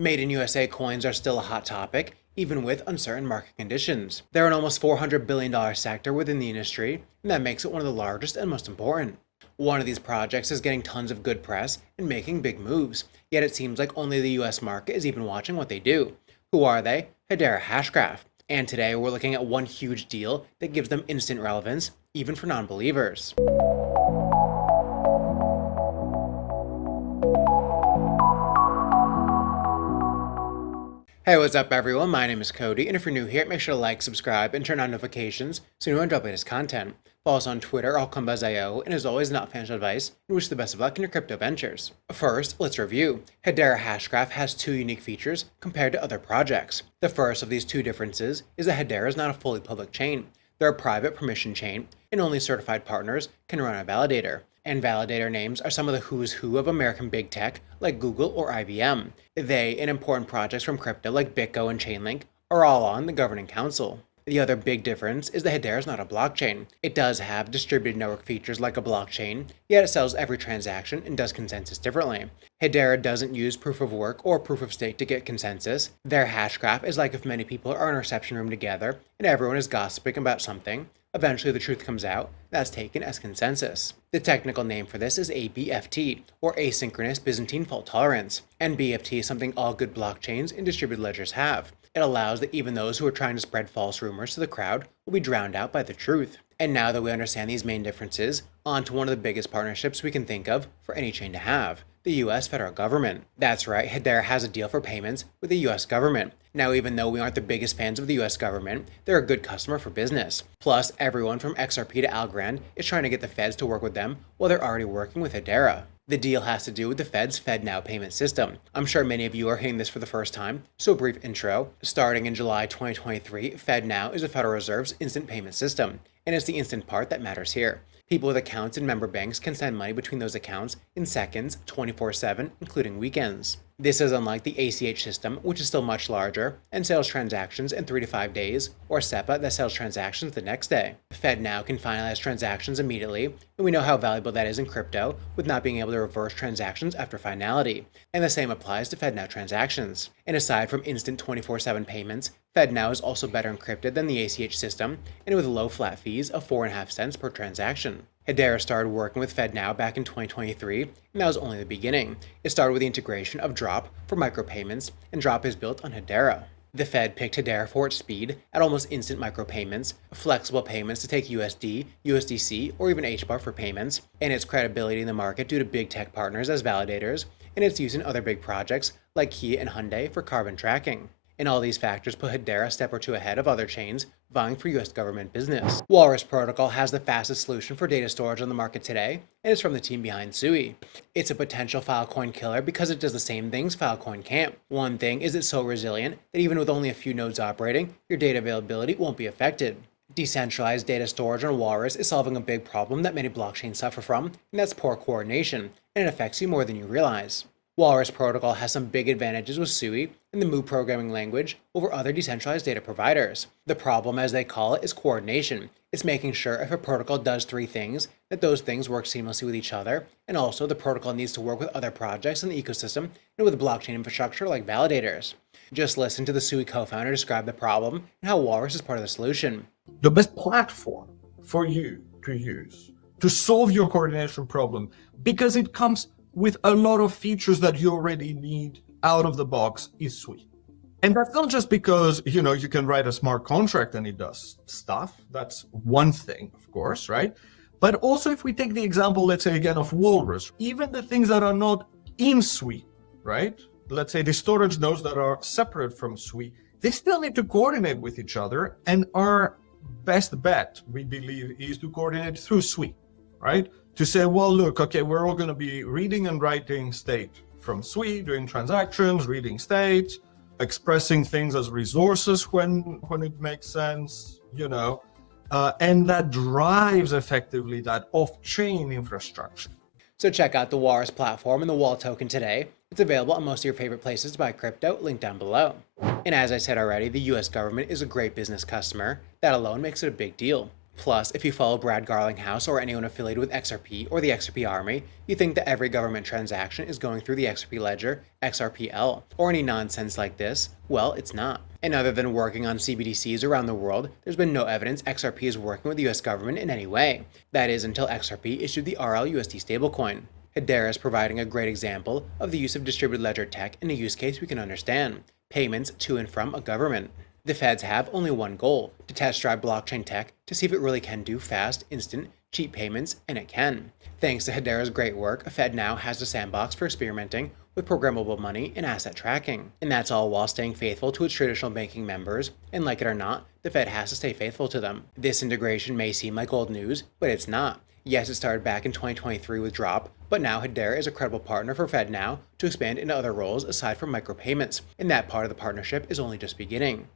Made in USA coins are still a hot topic, even with uncertain market conditions. They're an almost $400 billion sector within the industry, and that makes it one of the largest and most important. One of these projects is getting tons of good press and making big moves, yet it seems like only the US market is even watching what they do. Who are they? Hedera Hashgraph. And today we're looking at one huge deal that gives them instant relevance, even for non-believers. Hey, what's up everyone? My name is Cody, and if you're new here, make sure to like, subscribe, and turn on notifications so you don't drop latest content. Follow us on Twitter, Altcoin Buzz Alpha, and as always, not financial advice, and wish you the best of luck in your crypto ventures. First, let's review. Hedera Hashgraph has two unique features compared to other projects. The first of these two differences is that Hedera is not a fully public chain. They're a private permission chain, and only certified partners can run a validator. And validator names are some of the who's who of American big tech like Google or IBM. They and important projects from crypto like BitGo and Chainlink are all on the governing council. The other big difference is that Hedera is not a blockchain. It does have distributed network features like a blockchain, yet it sells every transaction and does consensus differently. Hedera doesn't use proof of work or proof of stake to get consensus. Their hash graph is like if many people are in a reception room together and everyone is gossiping about something. Eventually the truth comes out, that's taken as consensus. The technical name for this is ABFT, or Asynchronous Byzantine Fault Tolerance, and BFT is something all good blockchains and distributed ledgers have. It allows that even those who are trying to spread false rumors to the crowd will be drowned out by the truth. And now that we understand these main differences, on to one of the biggest partnerships we can think of for any chain to have, the US federal government. That's right, Hedera has a deal for payments with the US government. Now, even though we aren't the biggest fans of the US government, they're a good customer for business. Plus, everyone from XRP to Algorand is trying to get the feds to work with them while they're already working with Hedera. The deal has to do with the Fed's FedNow payment system. I'm sure many of you are hearing this for the first time, so a brief intro. Starting in July 2023, FedNow is the Federal Reserve's instant payment system, and it's the instant part that matters here. People with accounts in member banks can send money between those accounts in seconds, 24/7, including weekends. This is unlike the ACH system, which is still much larger, and sells transactions in 3 to 5 days, or SEPA that sells transactions the next day. FedNow can finalize transactions immediately, and we know how valuable that is in crypto, with not being able to reverse transactions after finality. And the same applies to FedNow transactions. And aside from instant 24/7 payments, FedNow is also better encrypted than the ACH system, and with low flat fees of 4.5 cents per transaction. Hedera started working with FedNow back in 2023, and that was only the beginning. It started with the integration of Drop for micropayments, and Drop is built on Hedera. The Fed picked Hedera for its speed at almost instant micropayments, flexible payments to take USD, USDC, or even HBAR for payments, and its credibility in the market due to big tech partners as validators, and its use in other big projects like Kia and Hyundai for carbon tracking. And all these factors put Hedera a step or two ahead of other chains vying for US government business. Walrus protocol has the fastest solution for data storage on the market today, and it's from the team behind Sui. It's a potential Filecoin killer because it does the same things Filecoin can't. One thing is it's so resilient that even with only a few nodes operating, your data availability won't be affected. Decentralized data storage on Walrus is solving a big problem that many blockchains suffer from, and that's poor coordination, and it affects you more than you realize. Walrus protocol has some big advantages with Sui and the Mu programming language over other decentralized data providers. The problem, as they call it, is coordination. It's making sure if a protocol does three things, that those things work seamlessly with each other, and also the protocol needs to work with other projects in the ecosystem and with blockchain infrastructure like validators. Just listen to the Sui co-founder describe the problem and how Walrus is part of the solution. The best platform for you to use to solve your coordination problem, because it comes with a lot of features that you already need out of the box, is Sui. And that's not just because, you can write a smart contract and it does stuff. That's one thing, of course, right? But also if we take the example, let's say again, of Walrus, even the things that are not in Sui, right? Let's say the storage nodes that are separate from Sui, they still need to coordinate with each other. And our best bet, we believe, is to coordinate through Sui, right? To say, well, look, okay, we're all going to be reading and writing state from Sui, doing transactions, reading state, expressing things as resources when it makes sense, and that drives effectively that off-chain infrastructure. So check out the Walrus platform and the Wall token today. It's available on most of your favorite places to buy crypto, linked down below. And as I said already, the US government is a great business customer. That alone makes it a big deal. Plus, if you follow Brad Garlinghouse or anyone affiliated with XRP or the XRP army, you think that every government transaction is going through the XRP ledger, XRPL, or any nonsense like this. Well, it's not. And other than working on CBDCs around the world, there's been no evidence XRP is working with the US government in any way. That is until XRP issued the RLUSD stablecoin. Hedera is providing a great example of the use of distributed ledger tech in a use case we can understand: payments to and from a government. The feds have only one goal: to test drive blockchain tech to see if it really can do fast, instant, cheap payments, and it can. Thanks to Hedera's great work, a Fed now has a sandbox for experimenting with programmable money and asset tracking. And that's all while staying faithful to its traditional banking members, and like it or not, the Fed has to stay faithful to them. This integration may seem like old news, but it's not. Yes, it started back in 2023 with Drop, but now Hedera is a credible partner for FedNow to expand into other roles aside from micropayments, and that part of the partnership is only just beginning.